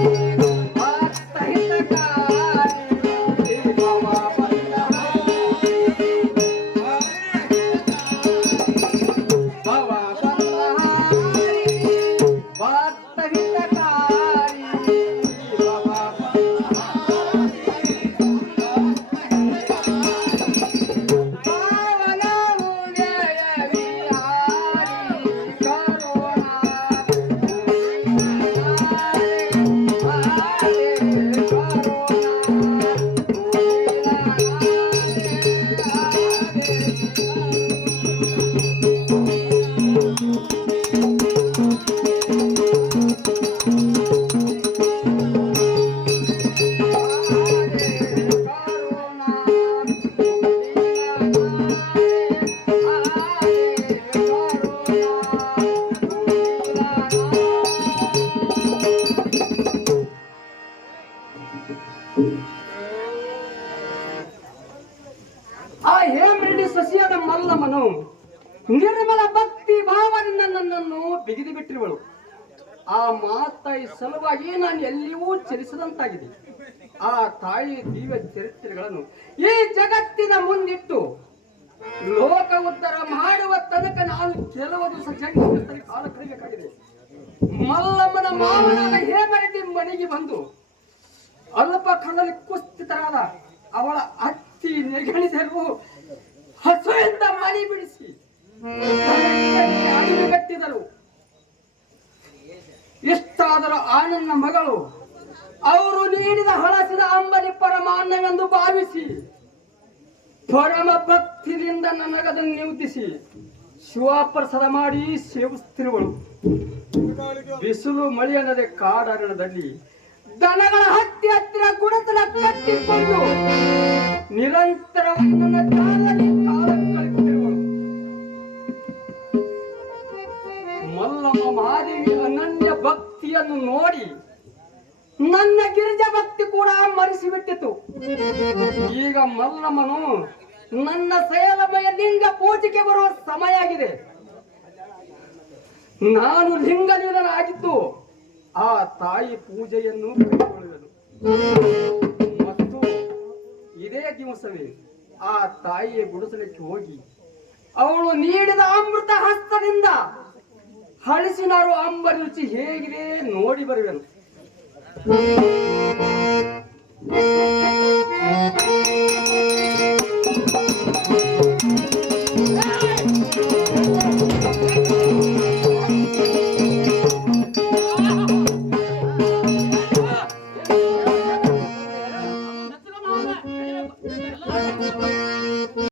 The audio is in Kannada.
ಆ ಸಸಿಯಾದ ಮಲ್ಲಮ್ಮನು ನಿರ್ಮಲ ಭಕ್ತಿ ಭಾವದಿಂದ ನನ್ನನ್ನು ಬಿಗಿದು ಬಿಟ್ಟಿರುವಳು. ಆ ಮಾತಾಯಿ ಸಲುವಾಗಿ ನಾನು ಎಲ್ಲಿಯೂ ಚಲಿಸದಂತಾಗಿದೆ. ಆ ತಾಯಿ ದಿವ್ಯ ಚರಿತ್ರೆಗಳನ್ನು ಈ ಜಗತ್ತಿನ ಮುಂದಿಟ್ಟು ಲೋಕ ಉತ್ತರ ಮಾಡುವ ತನಕ ನಾನು ಕೆಲವು ದಿವಸ ಜಂಗಮದಲ್ಲಿ ಕಾಲ ಕಳಿಬೇಕಾಗಿದೆ ಮಲ್ಲಮ್ಮನ ಮಾವನಾದ ಹೇಮರೆಡ್ಡಿ ಮನೆಗೆ ಬಂದು ಅಲ್ಪ ಕಣದಲ್ಲಿ ಕುಸ್ತಿತರಾದ ಅವಳ ಅತ್ತಿ ನೆಗಣಿದರು ಮನಿ ಬಿಡಿಸಿ. ಎಷ್ಟಾದರೂ ಇಷ್ಟಾದರೂ ನನ್ನ ಮಗಳು, ಅವರು ನೀಡಿದ ಹಳಸಿದ ಅಂಬಲಿ ಪರಮಾನ್ನವೆಂದು ಭಾವಿಸಿ, ಪರಮ ಭಕ್ತಿಯಿಂದ ನನಗದನ್ನು ನಿವುದಿಸಿ ಶಿವಪ್ರಸಾದ ಮಾಡಿ ಸೇವಿಸ್ತಿರುವಳು. ಬಿಸಿಲು ಮಳೆ ಅನ್ನದೆ ಕಾಡಾರಣದಲ್ಲಿ ದನಗಳ ಹತ್ತಿ ಹತ್ತಿರ ಗುಡತನ ಕಟ್ಟಿಕೊಂಡು ನಿರಂತರವಾಗಿ ಭಕ್ತಿಯನ್ನು ನೋಡಿ ನನ್ನ ಗಿರಿಜ ಭಕ್ತಿ ಕೂಡ ಮರೆಸಿಬಿಟ್ಟಿತು. ಈಗ ಮಲ್ಲಮ್ಮನು ನನ್ನ ಸೇಲಮಯ ಲಿಂಗ ಪೂಜೆಗೆ ಬರುವ ಸಮಯ ಆಗಿದೆ. ನಾನು ಲಿಂಗಲೀಲನಾಗಿದ್ದು ಆ ತಾಯಿ ಪೂಜೆಯನ್ನು ಮತ್ತು ಇದೇ ದಿವಸವೇ ಆ ತಾಯಿಯ ಗುಡಿಸಲಿಕ್ಕೆ ಹೋಗಿ ಅವಳು ನೀಡಿದ ಅಮೃತ ಹಸ್ತದಿಂದ ಹಳಸಿನಾರು ಅಂಬರ ರುಚಿ ಹೇಗಿದೆ ನೋಡಿ ಬರುವೆನು.